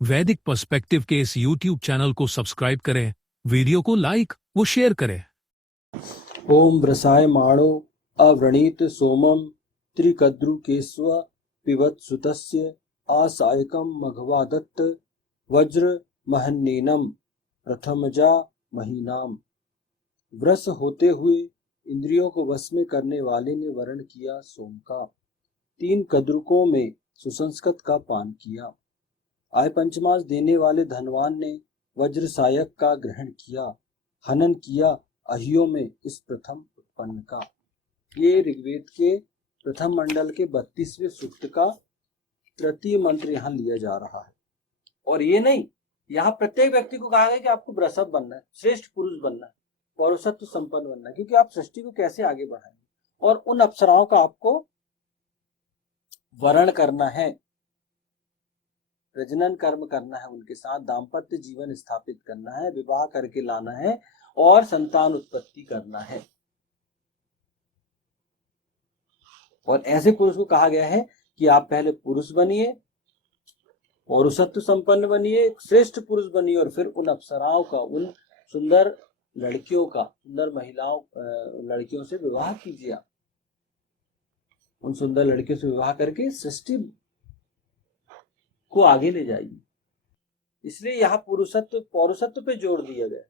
वैदिक पर्सपेक्टिव के इस YouTube चैनल को सब्सक्राइब करें, वीडियो को लाइक व शेयर करें। ओम व्रसाय माणो अव्रणीत सोमम त्रिकद्रुकेस्व पिबत सुतस्य आसायकम मघवादत्त वज्र महन्नेनम प्रथमजा महीनाम। व्रस होते हुए इंद्रियों को वश में करने वाले ने वरण किया सोम का, 3 कद्रुकों में सुसंस्कृत का पान किया। आय पंचमास देने वाले धनवान ने वज्र सायक का ग्रहण किया, हनन किया अहियों में इस प्रथम उत्पन्न का। ये ऋग्वेद के प्रथम मंडल के 32वें सूक्त का तृतीय मंत्र यहाँ लिया जा रहा है। और ये नहीं, यहाँ प्रत्येक व्यक्ति को कहा गया कि आपको ब्रसव बनना है, श्रेष्ठ पुरुष बनना है, पौरुषत्व संपन्न बनना है, क्योंकि आप सृष्टि को कैसे आगे बढ़ाएंगे और उन अप्सराओं का आपको वरण करना है, प्रजनन कर्म करना है, उनके साथ दाम्पत्य जीवन स्थापित करना है, विवाह करके लाना है और संतान उत्पत्ति करना है। और ऐसे पुरुष को कहा गया है कि आप पहले पुरुष बनिए, पौरुषत्व संपन्न बनिए, श्रेष्ठ पुरुष बनिए और फिर उन अप्सराओं का, उन सुंदर लड़कियों का, सुंदर महिलाओं लड़कियों से विवाह कीजिए। आप उन सुंदर लड़कियों से विवाह करके सृष्टि को आगे ले जाइए। इसलिए यहाँ पुरुषत्व पौरुषत्व पे जोर दिया गया,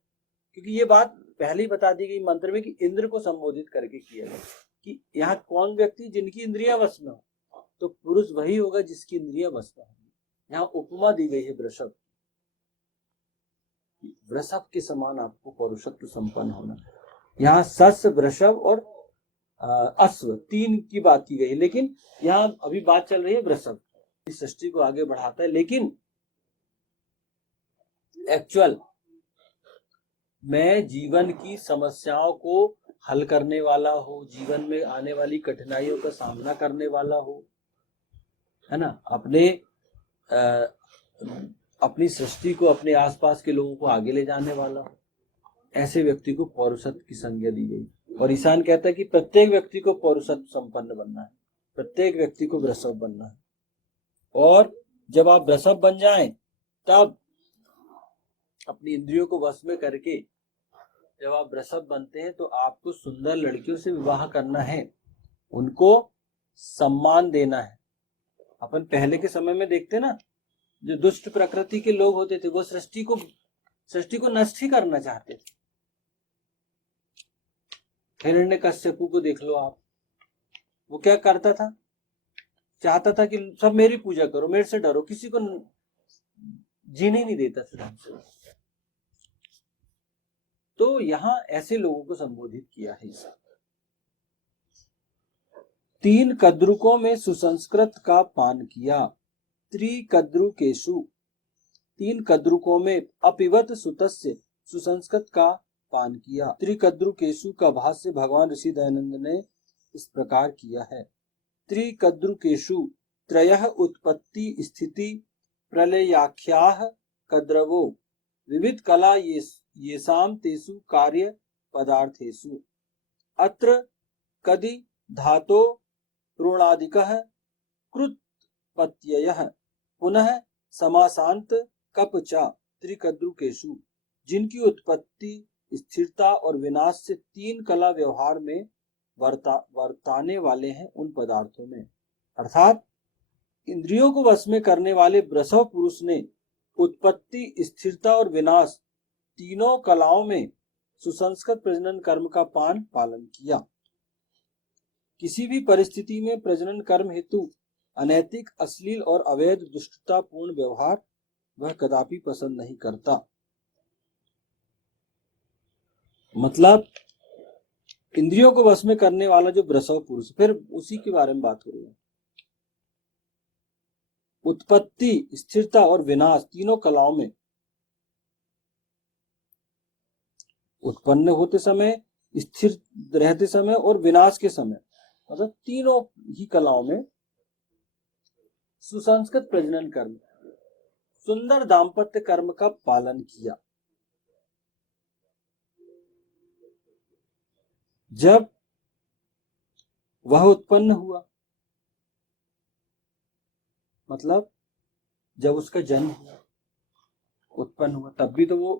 क्योंकि ये बात पहले ही बता दी गई मंत्र में कि इंद्र को संबोधित करके किया गया कि यहाँ कौन व्यक्ति जिनकी इंद्रियां वश में हो, तो पुरुष वही होगा जिसकी इंद्रियां वश में होगी। यहाँ उपमा दी गई है वृषभ, वृषभ के समान आपको पौरुषत्व संपन्न होना। यहाँ सस, वृषभ और अश्व 3 की बात की गई, लेकिन यहाँ अभी बात चल रही है वृषभ। इस सृष्टि को आगे बढ़ाता है, लेकिन एक्चुअल में जीवन की समस्याओं को हल करने वाला हो, जीवन में आने वाली कठिनाइयों का सामना करने वाला हो, है ना, अपनी सृष्टि को, अपने आसपास के लोगों को आगे ले जाने वाला हो, ऐसे व्यक्ति को पौरुषत्व की संज्ञा दी गई। और ईशान कहता है कि प्रत्येक व्यक्ति को पौरुषत्व संपन्न बनना है, प्रत्येक व्यक्ति को वृषभ बनना है। और जब आप वृषभ बन जाएं, तब अपनी इंद्रियों को वश में करके जब आप वृषभ बनते हैं तो आपको सुंदर लड़कियों से विवाह करना है, उनको सम्मान देना है। अपन पहले के समय में देखते ना, जो दुष्ट प्रकृति के लोग होते थे वो सृष्टि को नष्ट ही करना चाहते थे। हिरण्यकश्यपु को देख लो आप, वो क्या करता था, चाहता था कि सब मेरी पूजा करो, मेरे से डरो, किसी को जीने नहीं देता था ढंग से। तो यहाँ ऐसे लोगों को संबोधित किया है। 3 कद्रुकों में सुसंस्कृत का पान किया, त्रिकद्रुकेषु, 3 कद्रुकों में अपिवत सुतस्य सुसंस्कृत का पान किया। त्रिकद्रुकेषु का भाष्य भगवान ऋषि दयानंद ने इस प्रकार किया है। त्रिकद्रुकेषु त्रयः उत्पत्ति स्थिति प्रलयाख्याः कद्रवो विविध कला येषां तेषु कार्य पदार्थेषु। अत्र कदि धातो ऋणादिकः कृत्पत्ययः पुनः समासांत कप च त्रिकद्रुकेषु, जिनकी उत्पत्ति, स्थिरता और विनाश से 3 कला व्यवहार में वर्ताने वाले हैं उन पदार्थों में। अर्थात इंद्रियों को वश में करने वाले वृषभ पुरुष ने उत्पत्ति, स्थिरता और विनाश तीनों कलाओं में सुसंस्कृत प्रजनन कर्म का पालन किया। किसी भी परिस्थिति में प्रजनन कर्म हेतु अनैतिक, अश्लील और अवैध दुष्टतापूर्ण व्यवहार वह कदापि पसंद नहीं करता। मतलब इंद्रियों को वश में करने वाला जो वृषभ पुरुष, फिर उसी के बारे में बात हो रही है। उत्पत्ति, स्थिरता और विनाश तीनों कलाओं में, उत्पन्न होते समय, स्थिर रहते समय और विनाश के समय, मतलब तीनों ही कलाओं में सुसंस्कृत प्रजनन कर्म, सुंदर दाम्पत्य कर्म का पालन किया। जब वह उत्पन्न हुआ, मतलब जब उसका जन्म हुआ, उत्पन्न हुआ, तब भी तो वो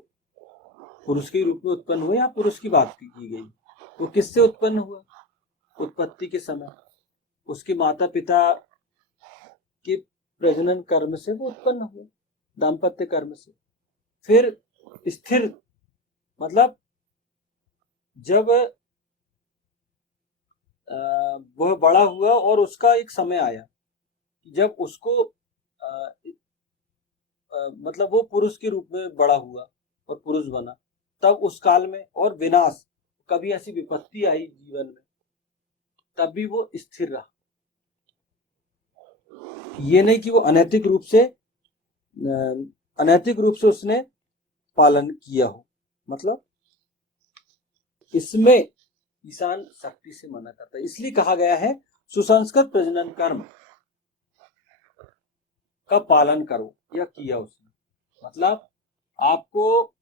पुरुष के रूप में उत्पन्न हुआ, या पुरुष की बात की गई? वो किससे उत्पन्न हुआ? उत्पत्ति के समय उसके माता पिता के प्रजनन कर्म से वो उत्पन्न हुआ, दाम्पत्य कर्म से। फिर स्थिर मतलब जब वह बड़ा हुआ और उसका एक समय आया जब उसको मतलब वो पुरुष के रूप में बड़ा हुआ और पुरुष बना, तब उस काल में और विनाश, कभी ऐसी विपत्ति आई जीवन में, तब भी वो स्थिर रहा। ये नहीं कि वो अनैतिक रूप से उसने पालन किया हो। मतलब इसमें ईशान शक्ति से मना करता है, इसलिए कहा गया है सुसंस्कृत प्रजनन कर्म का पालन करो, या किया उसने। मतलब आपको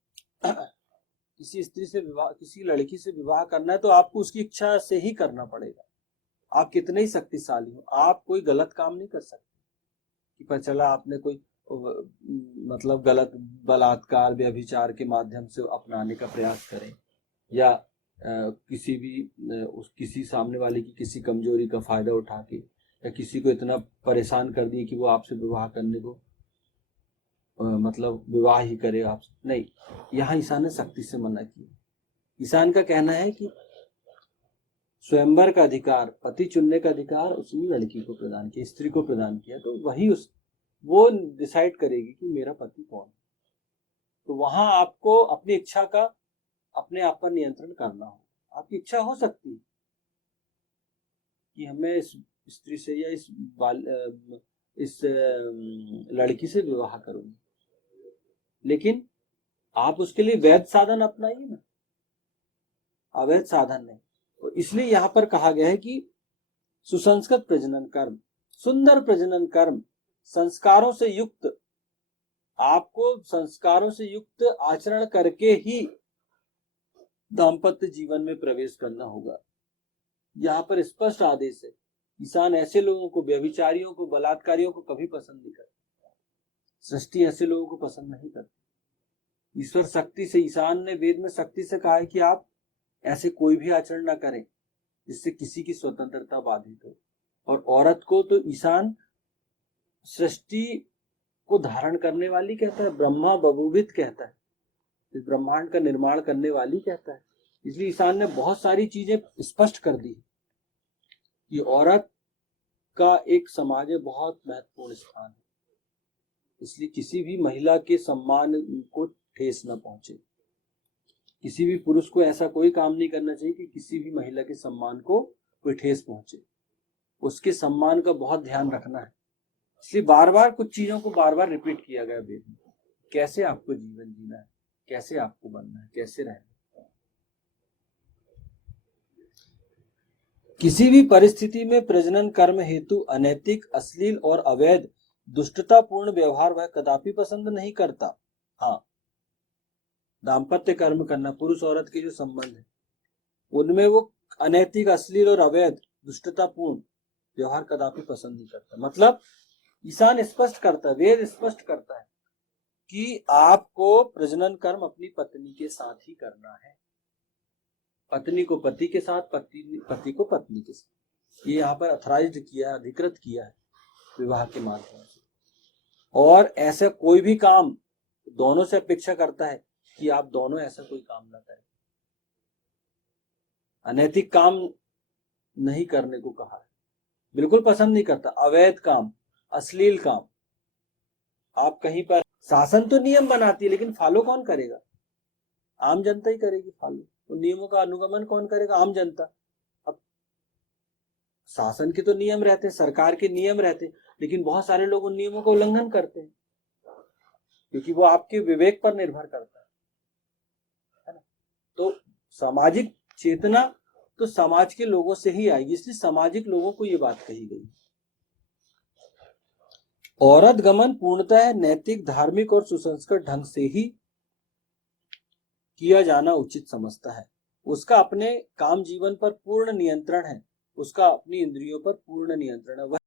किसी स्त्री से विवाह, किसी लड़की से विवाह करना है तो आपको उसकी इच्छा से ही करना पड़ेगा। आप कितने ही शक्तिशाली हो, आप कोई गलत काम नहीं कर सकते कि पर चला आपने कोई मतलब गलत बलात्कार व्यभिचार के माध्यम से अपनाने का प्रयास करें, या किसी सामने वाले की किसी कमजोरी का फायदा उठा के, या किसी को इतना परेशान कर दिए कि वो आपसे विवाह करने को मतलब विवाह ही करे आपसे, नहीं। यहाँ ईशान ने सख्ती से मना किया। ईशान का कहना है कि स्वयंवर का अधिकार, पति चुनने का अधिकार उसने लड़की को प्रदान किया, स्त्री को प्रदान किया, तो वही वो डिसाइड करेगी कि मेरा पति कौन है। तो वहां आपको अपनी इच्छा का अपने आप पर नियंत्रण करना हो। आपकी इच्छा हो सकती है कि हमें इस स्त्री से या इस लड़की से विवाह करूंगी, लेकिन आप उसके लिए वैध साधन अपनाइए ना, अवैध साधन नहीं। तो इसलिए यहाँ पर कहा गया है कि सुसंस्कृत प्रजनन कर्म, सुंदर प्रजनन कर्म, संस्कारों से युक्त, आपको संस्कारों से युक्त आचरण करके ही दाम्पत्य जीवन में प्रवेश करना होगा। यहाँ पर स्पष्ट आदेश है। ईशान ऐसे लोगों को, व्यभिचारियों को, बलात्कारियों को कभी पसंद नहीं करता। सृष्टि ऐसे लोगों को पसंद नहीं करती। ईश्वर शक्ति से, ईशान ने वेद में शक्ति से कहा है कि आप ऐसे कोई भी आचरण ना करें जिससे किसी की स्वतंत्रता बाधित हो। और औरत को तो ईशान सृष्टि को धारण करने वाली कहता है, ब्रह्मा बभूवित कहता है, इस ब्रह्मांड का निर्माण करने वाली कहता है। इसलिए ईशान ने बहुत सारी चीजें स्पष्ट कर दी कि औरत का एक समाज में बहुत महत्वपूर्ण स्थान है। इसलिए किसी भी महिला के सम्मान को ठेस न पहुंचे। किसी भी पुरुष को ऐसा कोई काम नहीं करना चाहिए कि किसी भी महिला के सम्मान को कोई ठेस पहुंचे। उसके सम्मान का बहुत ध्यान रखना है। इसलिए बार बार कुछ चीजों को बार बार रिपीट किया गया वेद में। कैसे आपको जीवन जीना है, कैसे आपको बनना है, कैसे रहना है। किसी भी परिस्थिति में प्रजनन कर्म हेतु अनैतिक, अश्लील और अवैध दुष्टतापूर्ण व्यवहार वह कदापि पसंद नहीं करता। हाँ, दाम्पत्य कर्म करना, पुरुष औरत के जो संबंध है उनमें वो अनैतिक, अश्लील और अवैध दुष्टतापूर्ण व्यवहार कदापि पसंद नहीं करता। मतलब ईशान स्पष्ट करता है, वेद स्पष्ट करता है कि आपको प्रजनन कर्म अपनी पत्नी के साथ ही करना है। पत्नी को पति के साथ, पति को पत्नी के साथ। ये यहाँ पर अथराइज्ड किया है, अधिकृत किया है विवाह के माध्यम से। और ऐसा कोई भी काम दोनों से अपेक्षा करता है कि आप दोनों ऐसा कोई काम ना करें। अनैतिक काम नहीं करने को कहा है, बिल्कुल पसंद नहीं करता। अवैध काम, अश्लील काम, आप कहीं पर, शासन तो नियम बनाती है लेकिन फॉलो कौन करेगा? आम जनता ही करेगी फॉलो। तो नियमों का अनुगमन कौन करेगा? आम जनता। अब शासन के तो नियम रहते हैं, सरकार के नियम रहते हैं, लेकिन बहुत सारे लोग उन नियमों का उल्लंघन करते हैं, क्योंकि वो आपके विवेक पर निर्भर करता है ना। तो सामाजिक चेतना तो समाज के लोगों से ही आएगी, इसलिए सामाजिक लोगों को ये बात कही गई। औरत गमन पूर्णतः नैतिक, धार्मिक और सुसंस्कृत ढंग से ही किया जाना उचित समझता है। उसका अपने काम जीवन पर पूर्ण नियंत्रण है, उसका अपनी इंद्रियों पर पूर्ण नियंत्रण है।